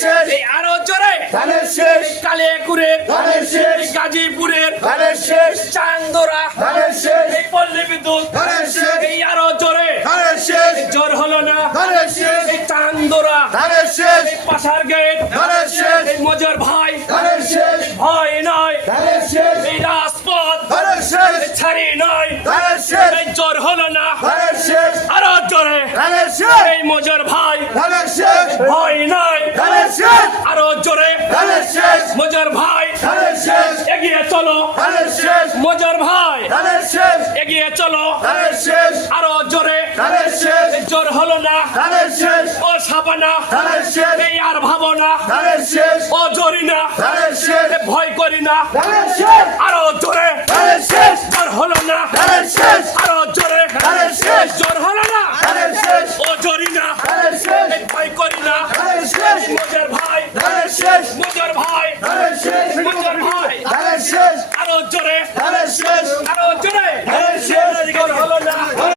শেষ এই আরো জোরে ধানের শেষ কালিয়াকুড়ের ধানের শেষ গাজীপুরের ধানের শেষ চান্দোরা ধানের শেষ এই পল্লী বিদ্যুৎ ধানের শেষ এই আরো জোরে ধানের শেষ জোর হলো না ধানের শেষ এই চান্দোরা ধানের শেষ এই পাশার গেট ধানের শেষ এই মজর ভাই ধানের শেষ ভয় নয় ধানের শেষ এই রাজপথ ধানের শেষ এই ছাড়ি নয় ধানের শেষ এই জোর হলো না ধানের শেষ আরো জোরে ধানের শেষ এই মজর ভাই ধানের শেষ ভয় নয় ধানের শেষ আরো জোরে ধানের শেষ মজর ভাই ধানের শেষ এগিয়ে চলো ধানের শেষ মজর ভাই ধানের শেষ এগিয়ে চলো ধানের শেষ আরো জোরে ধানের শেষ এই জোর হলো না ধানের শেষ ও সাবানা ধানের শেষ এই আর ভাবো না ধানের শেষ ও জরি না ধানের শেষ এ ভয় করি না ধানের শেষ আরো জোরে ধানের শেষ জোর হলো না ধানের শেষ আরো জোরে ধানের শেষ জোর